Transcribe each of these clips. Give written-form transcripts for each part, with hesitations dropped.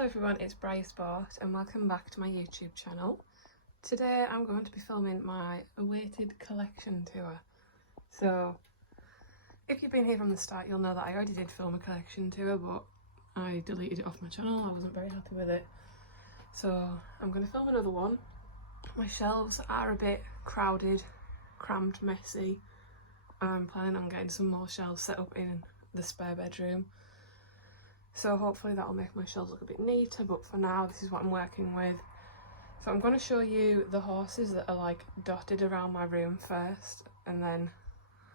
Hello everyone, it's BreyerSport and welcome back to my YouTube channel. Today I'm going to be filming my awaited collection tour. So if you've been here from the start you'll know that I already did film a collection tour, but I deleted it off my channel. I wasn't very happy with it. So I'm going to film another one. My shelves are a bit crowded, crammed, messy. I'm planning on getting some more shelves set up in the spare bedroom. So hopefully that'll make my shelves look a bit neater, but for now this is what I'm working with. So I'm going to show you the horses that are like dotted around my room first, and then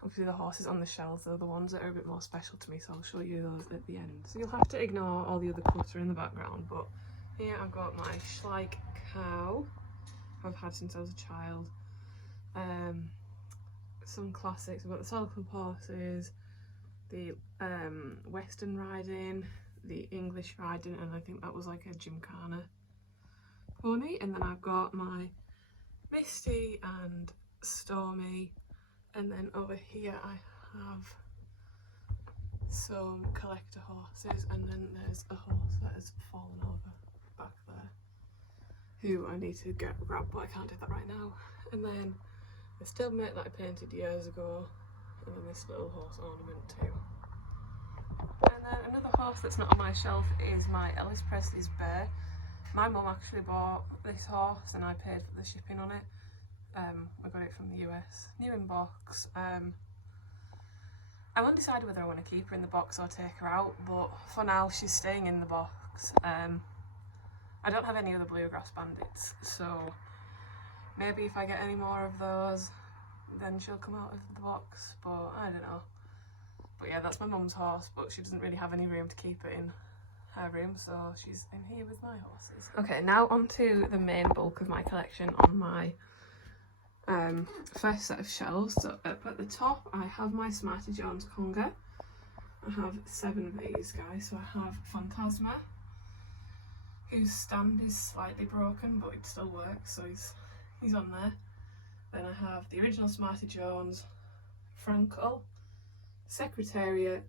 obviously the horses on the shelves are the ones that are a bit more special to me, so I'll show you those at the end. So you'll have to ignore all the other clutter in the background, but here I've got my Schleich cow I've had since I was a child. Some classics, I've got the Saddle Club horses, the Western riding, the English riding, and I think that was like a Gymkhana pony. And then I've got my Misty and Stormy, and then over here I have some collector horses, and then there's a horse that has fallen over back there who I need to grab, but I can't do that right now. And then the stablemate that I painted years ago, and then this little horse ornament too. And then another horse that's not on my shelf is my Ellis Presley's Bear. My mum actually bought this horse and I paid for the shipping on it. I got it from the US, new in box. I'm undecided whether I want to keep her in the box or take her out, but for now she's staying in the box. I don't have any other bluegrass bandits, so maybe if I get any more of those then she'll come out of the box, but I don't know. But yeah, that's my mum's horse, but she doesn't really have any room to keep it in her room, so she's in here with my horses. Okay, now on to the main bulk of my collection on my first set of shelves. So up at the top I have my Smarty Jones Conga. I have 7 of these guys. So I have Phantasma, whose stand is slightly broken but it still works, so he's on there. Then I have the original Smarty Jones, Frankel, Secretariat,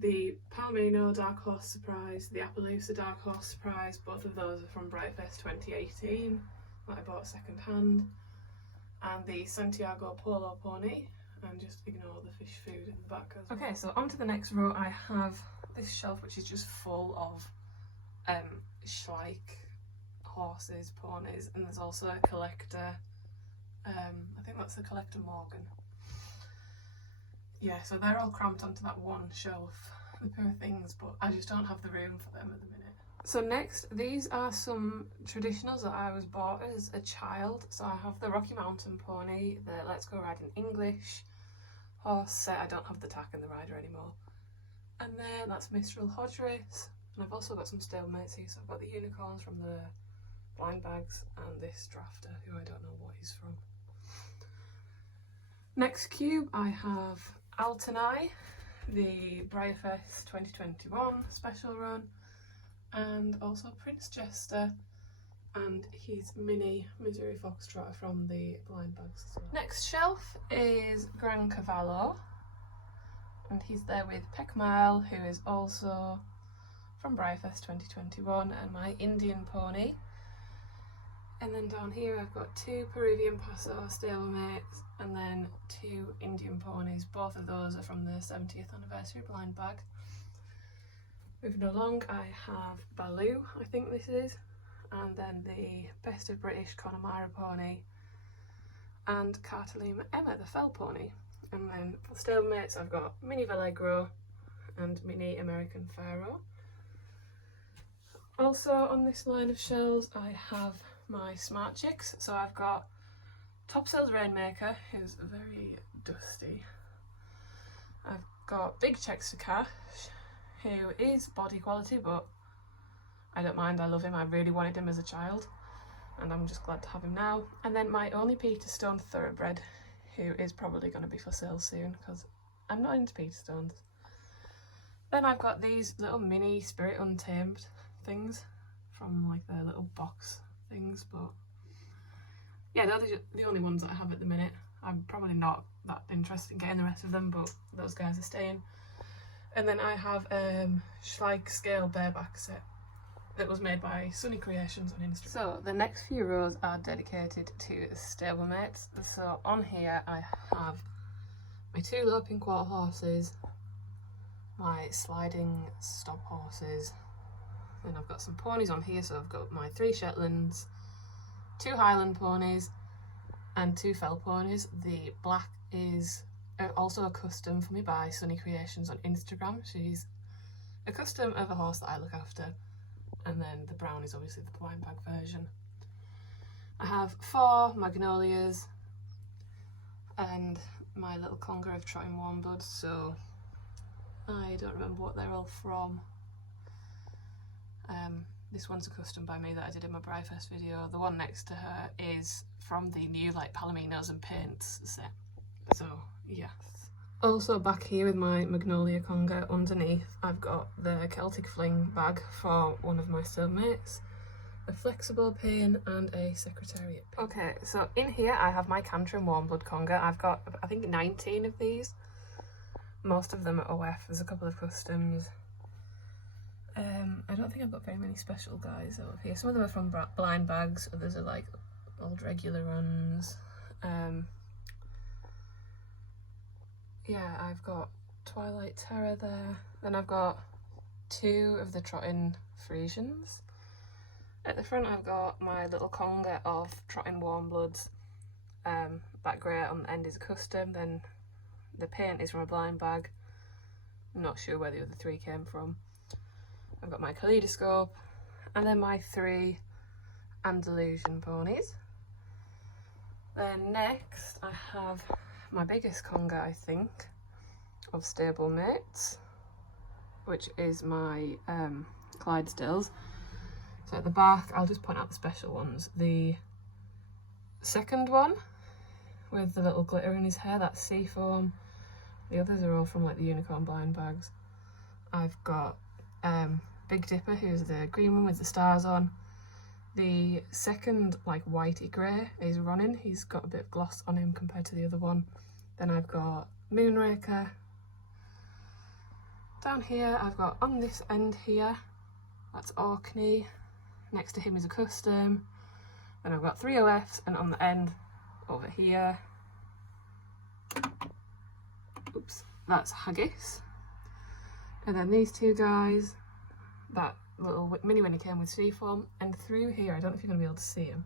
the Palomino Dark Horse Surprise, the Appaloosa Dark Horse Surprise. Both of those are from Breyerfest 2018 that I bought second hand, and the Santiago Polo Pony, and just ignore the fish food in the back as well. Okay, so on to the next row. I have this shelf which is just full of Schleich horses, ponies, and there's also a collector, I think that's the collector Morgan. Yeah, so they're all cramped onto that one shelf, the poor things, but I just don't have the room for them at the minute. So next, these are some traditionals that I was bought as a child. So I have the Rocky Mountain Pony, the Let's Go Riding English horse set. I don't have the tack and the rider anymore. And then that's Mistral Hodge Race, and I've also got some stablemates here. So I've got the unicorns from the blind bags and this drafter who I don't know what he's from. Next cube I have Altynai, the Breyerfest 2021 special run, and also Prince Jester and his mini Missouri Foxtrotter from the blind bags as well. Next shelf is Gran Cavallo, and he's there with Pekmal, who is also from Breyerfest 2021, and my Indian pony. And then down here I've got 2 Peruvian Paso stablemates and then 2 Indian ponies. Both of those are from the 70th anniversary blind bag. Moving along, I have Baloo, I think this is, and then the Best of British Connemara pony, and Cartalima Emma, the Fell pony. And then for stablemates I've got Mini Valegro and Mini American Pharaoh. Also on this line of shelves I have my Smart Chicks. So I've got Topsails Rainmaker, who's very dusty. I've got Big Checks for Cash, who is body quality, but I don't mind, I love him. I really wanted him as a child and I'm just glad to have him now. And then my only Peter Stone Thoroughbred, who is probably going to be for sale soon because I'm not into Peter Stones. Then I've got these little mini Spirit Untamed things from like their little box things, but yeah, they're the only ones that I have at the minute. I'm probably not that interested in getting the rest of them, but those guys are staying. And then I have Schleich Scale Bareback set, that was made by Sunny Creations on Instagram. So the next few rows are dedicated to stablemates. So on here I have my 2 loping quarter horses, my sliding stop horses, then I've got some ponies on here. So I've got my 3 Shetlands, 2 Highland ponies and 2 fell ponies. The black is also a custom for me by Sunny Creations on Instagram. She's a custom of a horse that I look after, and then the brown is obviously the blind bag version. I have 4 magnolias and my little conger of trotting warm bloods, so I don't remember what they're all from. This one's a custom by me that I did in my BreyerSport video. The one next to her is from the new like Palominos and Paints set. So yes. Also back here with my magnolia conger underneath, I've got the Celtic Fling bag for one of my stablemates, a flexible pin and a secretariat pin. Okay, so in here I have my Cantrim warm blood conger. I've got I think 19 of these. Most of them are OF, there's a couple of customs. I don't think I've got very many special guys over here. Some of them are from blind bags, others are like old regular runs. Yeah, I've got Twilight Terror there. Then I've got 2 of the trotting Frisians. At the front I've got my little conger of trotting warm bloods. That grey on the end is a custom, then the paint is from a blind bag. I'm not sure where the other 3 came from. I've got my Kaleidoscope, and then my 3 Andalusian ponies. Then next I have my biggest conger, I think, of stablemates, which is my Clydesdales. So at the back, I'll just point out the special ones. The second one with the little glitter in his hair, that's Seafoam. The others are all from like the unicorn blind bags. I've got Big Dipper, who's the green one with the stars on. The second like whitey grey is Ronin. He's got a bit of gloss on him compared to the other one. Then I've got Moonraker. Down here I've got on this end here, that's Orkney. Next to him is a custom. Then I've got 3 OFs, and on the end over here, oops, that's Haggis. And then these 2 guys, that little mini Winnie came with Seafoam, and through here, I don't know if you're going to be able to see him,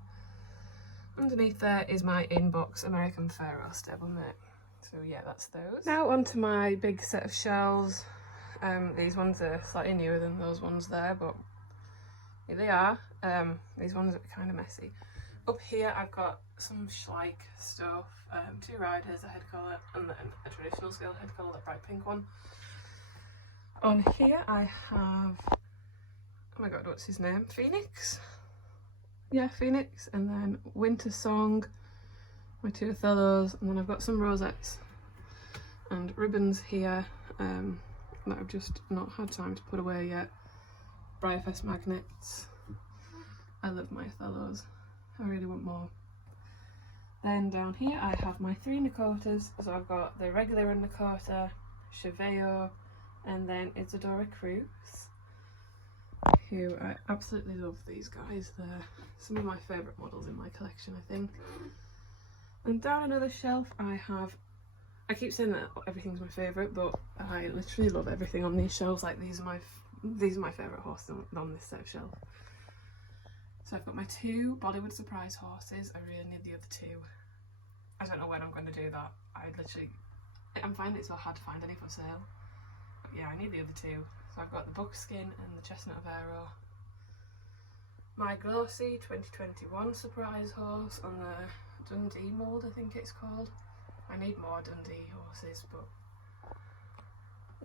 underneath there is my inbox American Pharaoh stablemate. So yeah, that's those. Now onto my big set of shells. These ones are slightly newer than those ones there, but here they are. These ones are kind of messy. Up here I've got some Schleich stuff, 2 riders, a head collar, and then a traditional scale head collar, that bright pink one. On here I have, oh my god, what's his name? Phoenix? Yeah, Phoenix. And then Winter Song, my 2 Othellos, and then I've got some rosettes and ribbons here that I've just not had time to put away yet. BreyerSport magnets. I love my Othellos. I really want more. Then down here I have my 3 Nakotas. So I've got the regular run Nakota, Cheveo, and then Isadora Cruz, who I absolutely love these guys. They're some of my favourite models in my collection, I think. And down another shelf I have, I keep saying that everything's my favourite, but I literally love everything on these shelves. Like these are my favourite horses on this set of shelf. So I've got my 2 Bollywood surprise horses. I really need the other 2. I don't know when I'm going to do that. I'm finding it so hard to find any for sale. But yeah, I need the other 2. So I've got the Buckskin and the Chestnut of Aero. My Glossy 2021 surprise horse on the Dundee mould, I think it's called. I need more Dundee horses, but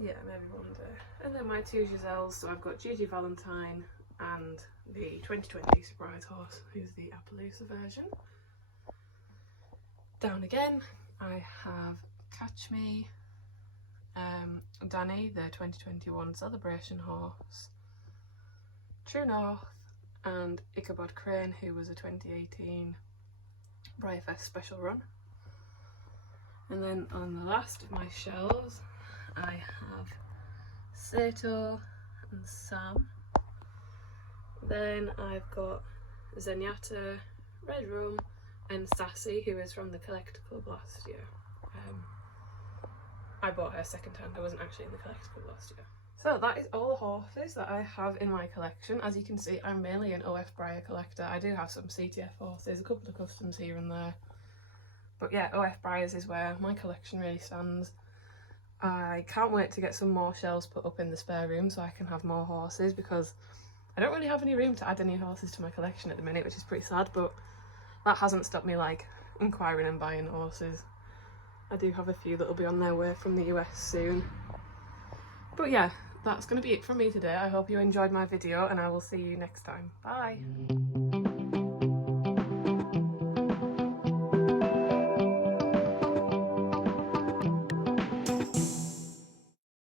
yeah, maybe one day. And then my 2 Giselles, so I've got Gigi Valentine and the 2020 surprise horse, who's the Appaloosa version. Down again, I have Catch Me, Danny, the 2021 celebration horse, True North, and Ichabod Crane, who was a 2018 BreyerSport special run. And then on the last of my shelves, I have Sato and Sam Then I've got Zenyatta, Red Rum, and Sassy, who is from the Collector Club last year. I bought her second hand, I wasn't actually in the Collector Club last year. So that is all the horses that I have in my collection. As you can see, I'm mainly an OF Breyer collector. I do have some CTF horses, a couple of customs here and there. But yeah, OF Breyers is where my collection really stands. I can't wait to get some more shelves put up in the spare room so I can have more horses, because I don't really have any room to add any horses to my collection at the minute, which is pretty sad, but that hasn't stopped me like inquiring and buying horses. I do have a few that will be on their way from the US soon. But yeah, that's going to be it from me today. I hope you enjoyed my video and I will see you next time. Bye!